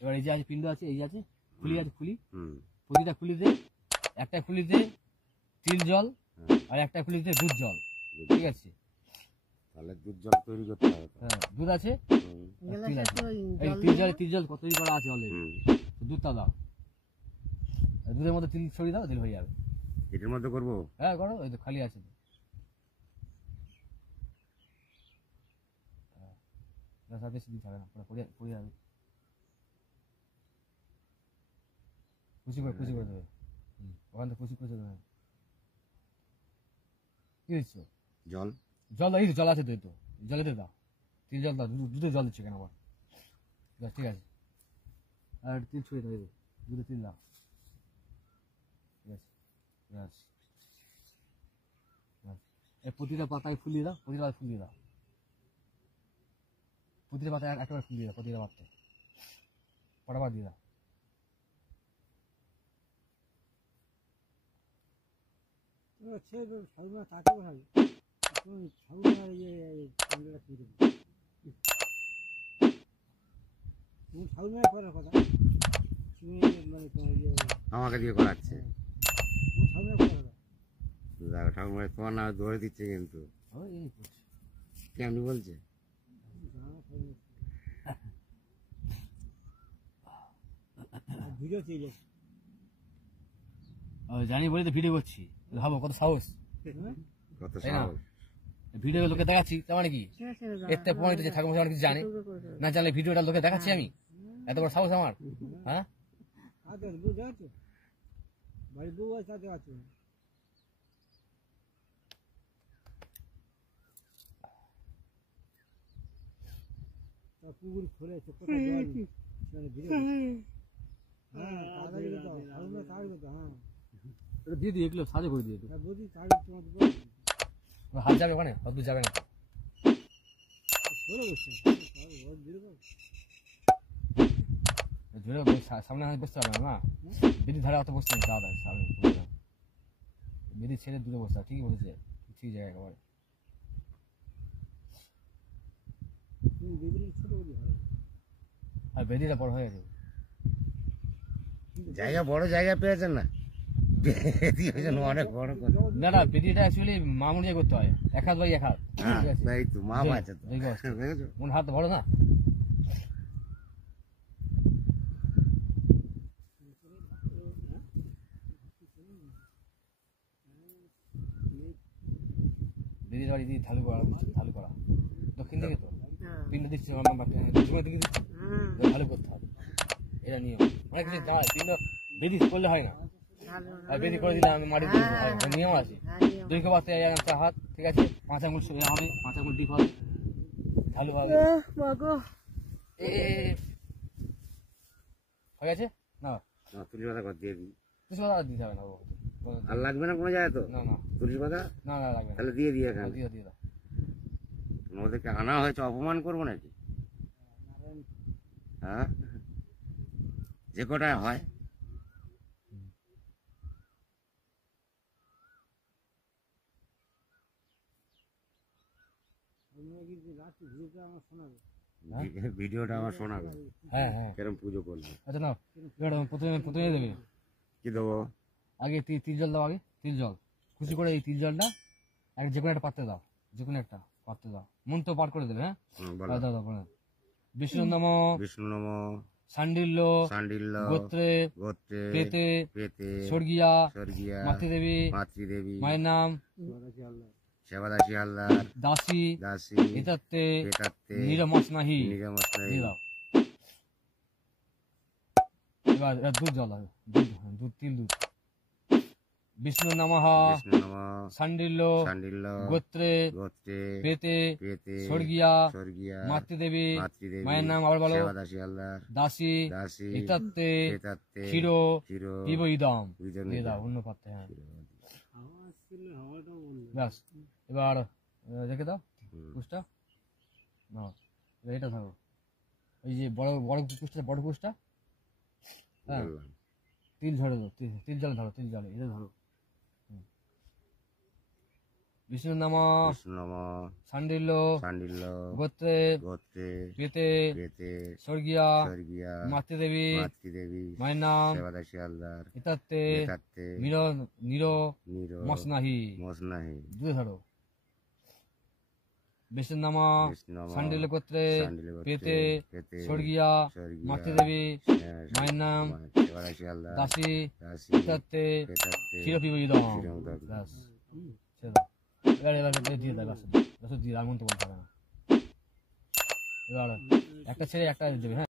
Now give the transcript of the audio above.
এবার এই যে আছে পিণ্ড আছে, এই যে আছে খুলি আছে, খুলি প্রতিটা খুলিতে একটা খুলিতে তিল জল আর একটা খুলিতে দুধ জল, ঠিক আছে? তাহলে দুধ জল তৈরি করতে হবে। হ্যাঁ দুধ আছে, তিল আছে, এই তিল জল কত তৈরি করা আছে অলরেডি। দুধটা দাও, দুধের মধ্যে তিল ছড়িয়ে দাও, তিল হয়ে যাবে। এটার মধ্যে করবো? হ্যাঁ করো, এই তো খালি আছে তো, বেশি দিতে হবে না, পড়ে যাবে। কুচি করে দেবে, ওখান থেকে কুচি করে দেবে। কি দিচ্ছ? জল এই তো জল আছে তো, এই তো জলে দিয়ে দাও, তিল জল দাও, দুধে জল দিচ্ছে কেন আবার? ঠিক আছে, আর তিল ছুঁয়ে দেবে, দুধে তিল দাও, ঠিক আছে। এই প্রতিটা পাতায় ফুলিয়ে দাও, প্রতিটা পাতায় ফুলিয়ে দাও, প্রতিটা পাতায় একেবারে ফুলিয়ে দাও, প্রতিটা পাতায় পটাবার দিয়ে দাও। আমাকে দিয়ে করাচ্ছে ঠাকুর, তোমার নামে ধরে দিচ্ছে কিন্তু কেমনি বলছে? জানি বলে তো ভিডিও করছি, ভাবো কত সাহস, কত সাহস। ভিডিও লোকে দেখাচ্ছি, তার মানে কি এতে প্রমাণিত যে ঠাকুর কিছু জানে না, জানলে ভিডিওটা লোকে দেখাচ্ছি আমি, এত বড় সাহস আমার? হ্যাঁ দিয়ে দিই, এগুলো সাজে করে দিয়ে হাত যাবে ওখানে, হাত যাবে না, সামনে বসতে পারবে না, বেদি ধারে অত বসতে নেই, দাদা সামনে বেদি ছেড়ে দূরে বসতে, ঠিকই বলেছে, ঠিক জায়গায় একেবারে। আর বেদিটা বড় হয়ে গেছে, জায়গা বড় জায়গা পেয়েছেন না, অনেক বড়। না না বেদিটা অ্যাকচুয়ালি মামুনি করতে হয়, এক হাত বাই এক হাত, তাই তো মাপ আছে তো, মন হাত বড় না। দিদির বাড়ি দিয়ে ঢালু করা দক্ষিণ দিকে তো পিণ্ড দিচ্ছে, ঢালু করতে হবে, এটা নিয়ম। অনেক কিছু পিণ্ড বেদি করলে হয় না, আর বেদি করে দিলে আমি মাটি নিয়ম আছে, দুই কো বাড়তে একটা হাত, ঠিক আছে, 5 আঙুল হবে, 5 আঙুল ডিপ হবে, ঢালু হবে, হয়ে গেছে না? তুলসী পাতা দিয়ে দিই, তুলসী পাতা দিতে হবে না, আর লাগবে না কোনো জায়গায় তো? না না তুলসী পাতা না না লাগবে না, তাহলে দিয়ে দিয়ে দিয়ে দাও। ওদেরকে আনা হয়েছে, অপমান করবো নাকি? হ্যাঁ যে কটায় হয় ভিডিওটা আমার শোনাবে। হ্যাঁ হ্যাঁ কেরম পুজো করবে? আচ্ছা না প্রথমে দেবে, কি দেবো? আগে তিল জল দাও, আগে তিল জল খুশি করে এই তিল জলটা যে কোনো একটা পাত্রে দাও, যে কোনো একটা পাত্রে দাও, মন তো পাঠ করে দেবে। হ্যাঁ দাও দাও, বিষ্ণু নম শাণ্ডিল্য গোত্রে পেতে স্বর্গীয়া মাতৃদেবী মায়ের নাম সেবাদাসী হালদার দাসী এটাতে নিরমস নাহি দিয়ে দাও। এবার দুধ জল হবে, দুধ তিল দুধ। বিষ্ণু নমঃ শাণ্ডিল্য গোত্রে পেতে স্বর্গীয়া মাতৃদেবী মায়ের নাম আবার বলো দাসী এটাতে ক্ষীর পিব ইদম দিয়ে দাও অন্য পাত্রে। হ্যাঁ ব্যাস, এবার রেখে দাও কুচটা, না এটা ধরো, এই যে বড় বড় কুচটা, বড় কুচটা, হ্যাঁ তিল ঝরে দাও, তিল জলে ধরো, তিল জলে এটা ধরো, বিষ্ণু নাম বিষ্ণু নম সান্ডিল্য চান্ডিল্য গোত্রে গোত্রে পেতে পেতে স্বর্গীয়া স্বর্গীয়া মাতৃদেবী মাতৃদেবী মায়ের নাম সেবাদা শিয়ালদার ইতাত্তে নেতাত্তে নির নির মসনাহি মসনাহি দূরে ধরো বিষ্ণু নাম বিষ্ণু নম সান্ডিল্য গোত্রে চান্ডিল্য গোত্রে পেতে পেতে স্বর্গীয়া স্বর্গীয়া মাতৃদেবী মায়ের নাম সেবাদা শিয়ালদার দাসী দাসী ইতাত্তে পেতাত্তে ক্ষীরপিবদম ক্ষীরোদক। ব্যাস ছেড়ে দাও এবার দিয়ে দাও গাছ দিয়ে আর মন্ত্র বলতে হবে না এবার একটা ছেড়ে একটা দেবে হ্যাঁ